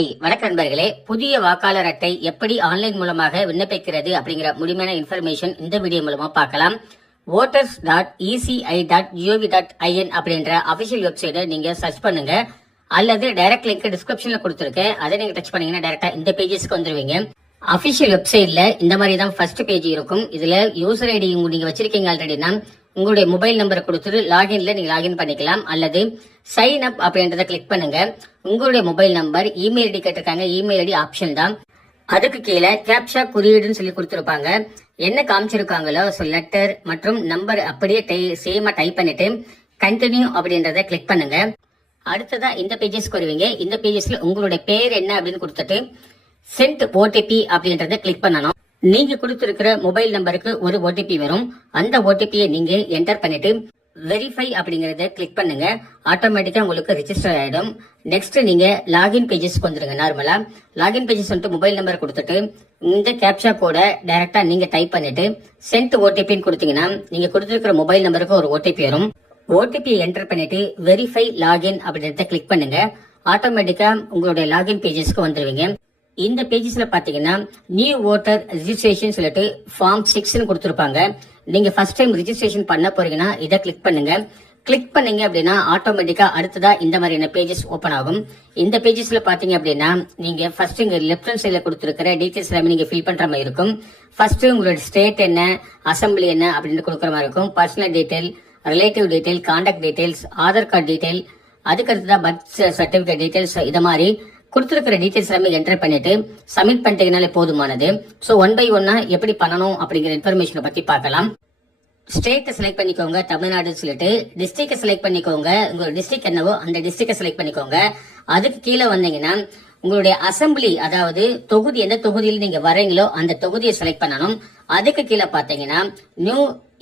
வணக்கம் நண்பர்களே, புதிய வாக்காளர் அட்டை எப்படி ஆன்லைன் மூலமாக விண்ணப்பிக்கிறது அப்படிங்கிற முழுமையான இன்ஃபர்மேஷன் இந்த வீடியோ மூலமா பார்க்கலாம். voters.eci.gov.in அப்படின்ற அபிஷியல் வெப்சைட்டை நீங்க சர்ச் பண்ணுங்க, அல்லது டைரக்ட் லிங்க் டிஸ்கிரிப்ஷன்ல கொடுத்துருக்கேன், அதை நீங்க டச் பண்ணீங்கன்னா டைரக்டா இந்த பேஜஸ்க்கு வந்துருவீங்க. அபிஷியல் வெப்சைட்ல இந்த மாதிரி தான் ஃபர்ஸ்ட் பேஜ் இருக்கும். இதுல யூசர் ஐடி நீங்க வச்சிருக்கீங்க ஆல்ரெடினா உங்களுடைய மொபைல் நம்பரை கொடுத்துட்டு லாகின்ல நீங்க லாகின் பண்ணிக்கலாம், அல்லது சைன் அப் அப்படின்றத கிளிக் பண்ணுங்க. உங்களுடைய மொபைல் நம்பர், இமெயில் ஐடி கேட்டிருக்காங்க, இமெயில் ஐடி ஆப்ஷன் தான். அதுக்கு கீழே கேப்சா குறியீடுன்னு சொல்லி கொடுத்துருப்பாங்க. என்ன காமிச்சிருக்காங்களோ லெட்டர் மற்றும் நம்பர் அப்படியே சேமா டைப் பண்ணிட்டு கண்டினியூ அப்படின்றத கிளிக் பண்ணுங்க. அடுத்ததா இந்த பேஜஸ்க்கு வருவீங்க. இந்த பேஜஸ்ல உங்களுடைய பேர் என்ன அப்படின்னு கொடுத்துட்டு சென்ட் ஓடிபி அப்படின்றத கிளிக் பண்ணணும். நீங்க கொடுத்திருக்கிற மொபைல் நம்பருக்கு ஒரு ஓடிபி வரும். அந்த ஓடிபியை நீங்க என்டர் பண்ணிட்டு வெரிஃபை அப்படிங்கறத கிளிக் பண்ணுங்க. ஆட்டோமேட்டிக்கா உங்களுக்கு ரெஜிஸ்டர் ஆயிடும். நெக்ஸ்ட் நீங்க லாகின் பேஜஸ்க்கு வந்துருங்க. நார்மலா லாகின் பேஜஸ் வந்துட்டு மொபைல் நம்பர் கொடுத்துட்டு இந்த கேப்சா கோட டைரக்டா நீங்க டைப் பண்ணிட்டு சென்ட் ஓடிபின்னு கொடுத்தீங்கன்னா நீங்க கொடுத்திருக்கிற மொபைல் நம்பருக்கு ஒரு ஓடிபி வரும். ஓடிபி என்டர் பண்ணிட்டு வெரிஃபை லாகின் அப்படின்றத கிளிக் பண்ணுங்க. ஆட்டோமேட்டிக்கா உங்களுடைய லாகின் பேஜஸ்க்கு வந்துருவீங்க. இந்த பேஜஸ்ல பாத்தீங்கன்னா நியூ ஓட்டர் ரெஜிஸ்ட்ரேஷன் சொல்லிட்டு ஃபார்ம் 6 கொடுத்திருப்பாங்க. நீங்க ஃபர்ஸ்ட் டைம் ரெஜிஸ்ட்ரேஷன் பண்ண போறீங்கன்னா இதை கிளிக் பண்ணுங்க. கிளிக் பண்ணீங்க அப்படின்னா ஆட்டோமேட்டிக்கா அடுத்ததா இந்த மாதிரியான பேஜஸ் ஓபன் ஆகும். இந்த பேஜஸ்ல பாத்தீங்க அப்படின்னா நீங்க ஃபர்ஸ்ட் இங்க லெஃப்ட் ஹேண்ட் சைட்ல கொடுத்திருக்கிற டீடைல்ஸ் எல்லாமே நீங்க ஃபில் பண்ற மாதிரி இருக்கும். ஃபர்ஸ்ட் உங்களோட ஸ்டேட் என்ன, அசம்பிளி என்ன அப்படின்னு கொடுக்குற மாதிரி இருக்கும். Personal detail, relative detail, contact details, Aadhaar card detail, அதுக்கு அடுத்ததான் பர்த் சர்டிபிகேட் டீடைல்ஸ், இத மாதிரி கொடுத்திருக்கிற டீடைல்ஸ் எல்லாமே என்டர் பண்ணிட்டு சப்மிட் பண்ணிட்டீங்கனாலே போதுமானது. சோ ஒன் பை ஒன்னா எப்படி பண்ணணும் அப்படிங்கிற இன்ஃபர்மேஷனை பத்தி பார்க்கலாம். ஸ்டேட்டை செலக்ட் பண்ணிக்கோங்க, தமிழ்நாடு சொல்லிட்டு டிஸ்ட்ரிக்ட செலக்ட் பண்ணிக்கோங்க. உங்களோட டிஸ்ட்ரிக்ட் என்னவோ அந்த டிஸ்ட்ரிக்ட செலக்ட் பண்ணிக்கோங்க. அதுக்கு கீழே வந்தீங்கன்னா உங்களுடைய அசம்பிளி, அதாவது தொகுதி, எந்த தொகுதியில் நீங்க வரீங்களோ அந்த தொகுதியை செலக்ட் பண்ணணும். அதுக்கு கீழே பாத்தீங்கன்னா நியூ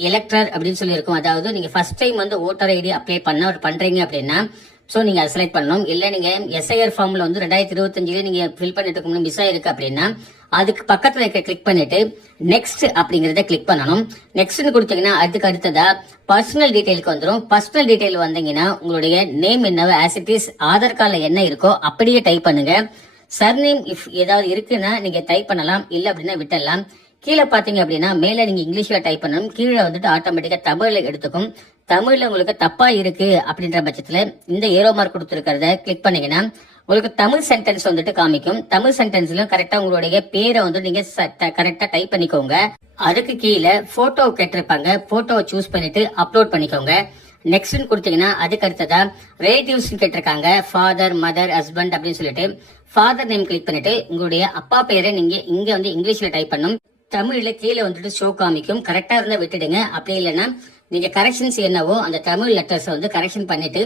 எலக்டர் அப்படின்னு சொல்லி இருக்கும். அதாவது நீங்க ஃபர்ஸ்ட் டைம் வந்து ஓட்டர் ஐடி அப்ளை பண்றீங்க அப்படின்னா சோ நீங்க அதை செலக்ட் பண்ணணும். இல்ல நீங்க எஸ்ஐஆர் ஃபார்ம்ல வந்து 2025 நீங்க ஃபில் பண்ணிட்டு இருக்க மிஸ் ஆயிருக்கு அப்படின்னா அதுக்கு பக்கத்துல இருக்க கிளிக் பண்ணிட்டு நெக்ஸ்ட் அப்படிங்கறத கிளிக் பண்ணணும். நெக்ஸ்ட் கொடுத்தீங்கன்னா அதுக்கு அடுத்ததா பர்சனல் டீடைலுக்கு வந்துடும். பர்சனல் டீடைல் வந்தீங்கன்னா உங்களுடைய நேம் என்னவோ ஆஸ் இட் இஸ் ஆதார் கார்டுல என்ன இருக்கோ அப்படியே டைப் பண்ணுங்க. சர்நேம் இஃப் ஏதாவது இருக்குன்னா நீங்க டைப் பண்ணலாம், இல்ல அப்படின்னா விட்டுடலாம். கீழே பாத்தீங்க அப்படின்னா மேல நீங்க இங்கிலீஷ்ல டைப் பண்ணணும், கீழே வந்துட்டு ஆட்டோமேட்டிக்கா தமிழ்ல எடுத்துக்கும். தமிழ்ல உங்களுக்கு தப்பா இருக்கு அப்படின்ற பட்சத்துல இந்த ஏரோ மார்க் கொடுத்திருக்கிறத கிளிக் பண்ணீங்கன்னா உங்களுக்கு தமிழ் சென்டென்ஸ் வந்துட்டு காமிக்கும். தமிழ் சென்டென்ஸ்ல கரெக்டா உங்களுடைய பேரை வந்து நீங்க கரெக்டா டைப் பண்ணிக்கோங்க. அதுக்கு கீழே போட்டோ கேட்டிருப்பாங்க, போட்டோவை சூஸ் பண்ணிட்டு அப்லோட் பண்ணிக்கோங்க. நெக்ஸ்ட் கொடுத்தீங்கன்னா அதுக்கு அடுத்ததா ரிலேட்டிவ்ஸ் கேட்டிருக்காங்க, ஃபாதர், மதர், ஹஸ்பண்ட் அப்படின்னு சொல்லிட்டு ஃபாதர் நேம் கிளிக் பண்ணிட்டு உங்களுடைய அப்பா பேரை நீங்க இங்க வந்து இங்கிலீஷ்ல டைப் பண்ணும். தமிழ்ல கீழே வந்துட்டு ஷோ காமிக்கும். கரெக்டா இருந்தா விட்டுடுங்க, அப்படி இல்லைன்னா நீங்க கரெக்ஷன்ஸ் என்னவோ அந்த தமிழ் லெட்டர்ஸ் வந்து கரெக்ஷன் பண்ணிட்டு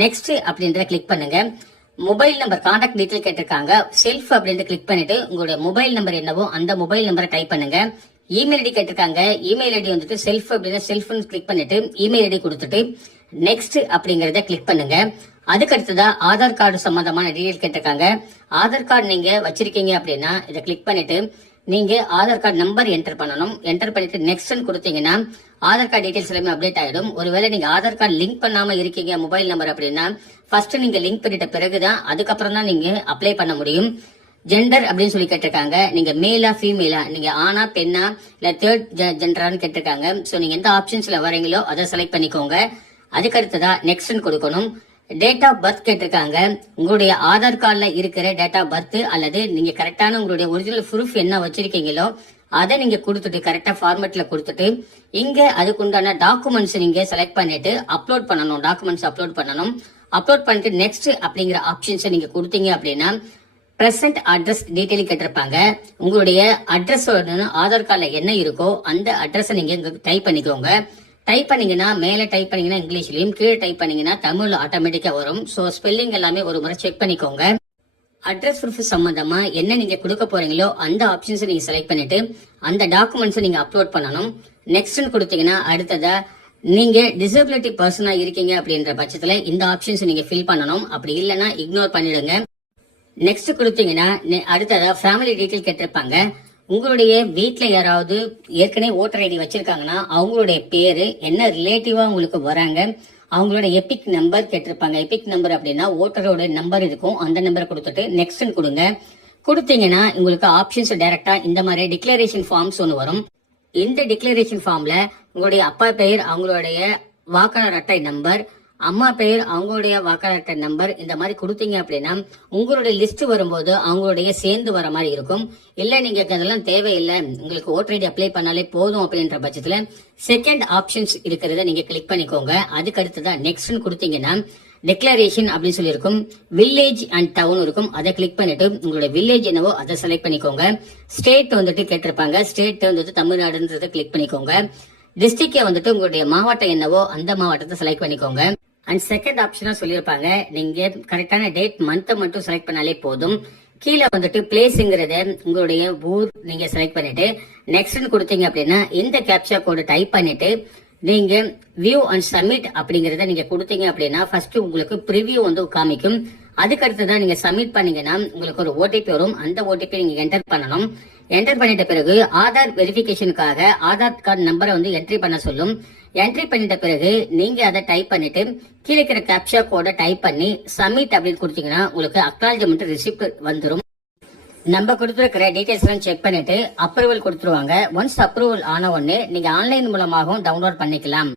நெக்ஸ்ட் அப்படின்றத கிளிக் பண்ணுங்க. மொபைல் நம்பர், கான்டாக்ட் டீடைல் கேட்டிருக்காங்க, செல்ஃப் அப்படின்ற கிளிக் பண்ணிட்டு உங்களுடைய மொபைல் நம்பர் என்னவோ அந்த மொபைல் நம்பரை டைப் பண்ணுங்க. இமெயில் ஐடி கேட்டிருக்காங்க, இமெயில் ஐடி வந்துட்டு செல்ஃப் அப்படின்னா செல்ஃப்னு கிளிக் பண்ணிட்டு இமெயில் ஐடி கொடுத்துட்டு நெக்ஸ்ட் அப்படிங்கறத கிளிக் பண்ணுங்க. அதுக்கு அடுத்ததா ஆதார் கார்டு சம்பந்தமான டீடைல் கேட்டிருக்காங்க. ஆதார் கார்டு நீங்க வச்சிருக்கீங்க அப்படின்னா இதை கிளிக் பண்ணிட்டு நீங்க ஆதார் கார்டு நம்பர் என்டர் பண்ணணும். என்டர் பண்ணிட்டு நெக்ஸ்ட் கொடுத்தீங்கன்னா ஆதார் கார்டு டீடைல்ஸ் எல்லாமே அப்டேட் ஆயிடும். ஒருவேளை நீங்க ஆதார் கார்டு லிங்க் பண்ணாம இருக்கீங்க மொபைல் நம்பர் அப்படின்னா ஃபர்ஸ்ட் நீங்க லிங்க் பண்ணிட்ட பிறகுதான் அதுக்கப்புறம் தான் நீங்க அப்ளை பண்ண முடியும். ஜெண்டர் அப்படின்னு சொல்லி கேட்டிருக்காங்க, நீங்க மேலா ஃபீமேலா, நீங்க ஆனா பெண்ணா இல்ல தேர்ட் ஜெண்டரான்னு கேட்டிருக்காங்க. சோ நீங்க எந்த ஆப்ஷன்ஸ்ல வரீங்களோ அதை செலக்ட் பண்ணிக்கோங்க. அதுக்கு அடுத்ததா நெக்ஸ்ட் கொடுக்கணும். டேட் ஆஃப் பர்த் கேட்டிருக்காங்க, உங்களுடைய ஆதார் கார்டுல இருக்கிற டேட் ஆஃப் பர்த் அல்லது நீங்க கரெக்டான உங்களுடைய ஒரிஜினல் ப்ரூஃப் என்ன வச்சிருக்கீங்களோ அதை நீங்க கொடுத்துட்டு கரெக்டா ஃபார்மேட்ல கொடுத்துட்டு இங்க அதுக்குண்டான டாக்குமெண்ட்ஸ் நீங்க செலக்ட் பண்ணிட்டு அப்லோட் பண்ணணும். டாக்குமெண்ட்ஸ் அப்லோட் பண்ணணும். அப்லோட் பண்ணிட்டு நெக்ஸ்ட் அப்படிங்கிற ஆப்ஷன்ஸ் நீங்க கொடுத்தீங்க அப்படின்னா பிரசன்ட் அட்ரஸ் டீடைல் கேட்டிருப்பாங்க. உங்களுடைய அட்ரஸ் ஆதார் கார்டுல என்ன இருக்கோ அந்த அட்ரஸ் நீங்க டைப் பண்ணிக்கோங்க. டைப் பண்ணீங்கன்னா மேல டைப் பண்ணீங்கன்னா இங்கிலீஷ்லயும், கீழே டைப் பண்ணீங்கன்னா தமிழ்ல ஆட்டோமேட்டிக்கா வரும். சோ ஸ்பெல்லிங் எல்லாமே ஒரு முறை செக் பண்ணிக்கோங்க. அட்ரஸ் ப்ரூஃப் சம்பந்தமா என்ன நீங்க கொடுக்க போறீங்களோ அந்த ஆப்ஷன்ஸ் நீங்க செலக்ட் பண்ணிட்டு அந்த டாக்குமெண்ட்ஸ் நீங்க அப்லோட் பண்ணணும். நெக்ஸ்ட் கொடுத்தீங்கன்னா அடுத்ததா நீங்க டிசபிலிட்டி பர்சனா இருக்கீங்க அப்படின்ற பட்சத்துல இந்த ஆப்ஷன்ஸ் நீங்க ஃபில் பண்ணணும். அப்படி இல்லைன்னா இக்னோர் பண்ணிடுங்க. நெக்ஸ்ட் கொடுத்தீங்கன்னா அடுத்ததா ஃபேமிலி டீடைல் கேட்டிருப்பாங்க. உங்களுடைய வீட்டுல யாராவது ஏற்கனவே ஓட்டர் ஐடி வச்சிருக்காங்கன்னா அவங்களுடைய பேரு என்ன ரிலேட்டிவா உங்களுக்கு வராங்க அவங்களோட எபிக் நம்பர் கேட்டிருப்பாங்க. எபிக் நம்பர் அப்படின்னா ஓட்டரோட நம்பர் இருக்கும், அந்த நம்பரை கொடுத்துட்டு நெக்ஸ்ட் கொடுங்க. கொடுத்தீங்கன்னா உங்களுக்கு ஆப்ஷன்ஸ் டைரக்டா இந்த மாதிரி டிக்ளரேஷன் ஃபார்ம்ஸ் ஒன்று வரும். இந்த டிக்ளரேஷன் ஃபார்ம்ல உங்களுடைய அப்பா பெயர், அவங்களுடைய வாக்காளர் அட்டை நம்பர், அம்மா பெயர், அவங்களுடைய வாக்காளர் அட்டை நம்பர், இந்த மாதிரி கொடுத்தீங்க அப்படின்னா உங்களுடைய லிஸ்ட் வரும்போது அவங்களுடைய சேர்ந்து வர மாதிரி இருக்கும். இல்ல நீங்க அதெல்லாம் தேவையில்லை, உங்களுக்கு ஓட்டர் ஐடி அப்ளை பண்ணாலே போதும் அப்படின்ற பட்சத்துல செகண்ட் ஆப்ஷன்ஸ் இருக்கிறத நீங்க கிளிக் பண்ணிக்கோங்க. அதுக்கு அடுத்ததான் நெக்ஸ்ட் கொடுத்தீங்கன்னா டிக்ளரேஷன் அப்படின்னு சொல்லி இருக்கும். வில்லேஜ் அண்ட் டவுன் இருக்கும், அதை கிளிக் பண்ணிட்டு உங்களோட வில்லேஜ் என்னவோ அதை செலக்ட் பண்ணிக்கோங்க. ஸ்டேட் வந்துட்டு கேட்டிருப்பாங்க, ஸ்டேட் வந்துட்டு தமிழ்நாடுன்றதை கிளிக் பண்ணிக்கோங்க. டிஸ்ட்ரிக்ட் வந்துட்டு உங்களுடைய மாவட்டம் என்னவோ அந்த மாவட்டத்தை செலக்ட் பண்ணிக்கோங்க. அண்ட் செகண்ட் ஆப்ஷனா சொல்லியிருப்பாங்க, நீங்க கரெக்டான டேட் மந்த் மட்டும் செலக்ட் பண்ணாலே போதும். கீழே வந்துட்டு பிளேஸ்ங்கிறத உங்களுடைய ஊர் நீங்க செலக்ட் பண்ணிட்டு நெக்ஸ்ட் கொடுத்தீங்க அப்படின்னா இந்த கேப்சா கோடு டைப் பண்ணிட்டு நீங்க வியூ அண்ட் சப்மிட் அப்படிங்கறத நீங்க கொடுத்தீங்க அப்படின்னா ஃபர்ஸ்ட் உங்களுக்கு ப்ரிவியூ வந்து காமிக்கும். அதுக்கு அடுத்துதான் நீங்க சப்மிட் பண்ணீங்கன்னா உங்களுக்கு ஒரு ஓடிபி வரும். அந்த ஓடிபி நீங்க என்டர் பண்ணணும். என்டர் பண்ணிட்ட பிறகு ஆதார் வெரிஃபிகேஷனுக்காக ஆதார் கார்டு நம்பரை வந்து என்ட்ரி பண்ண சொல்லும். என்ட்ரி பண்ணிட்ட பிறகு நீங்க அதை டைப் பண்ணிட்டு கீழே இருக்கிற கேப்சா கோட டைப் பண்ணி சப்மிட் அப்படின்னு கொடுத்தீங்கன்னா உங்களுக்கு அக்னாலஜ்மெண்ட் ரிசிப்ட் வந்துடும். நம்ம கொடுத்துருக்கிற டீடைல்ஸ் எல்லாம் செக் பண்ணிட்டு அப்ரூவல் கொடுத்துருவாங்க. ஒன்ஸ் அப்ரூவல் ஆன உடனே நீங்க ஆன்லைன் மூலமாகவும் டவுன்லோட் பண்ணிக்கலாம்.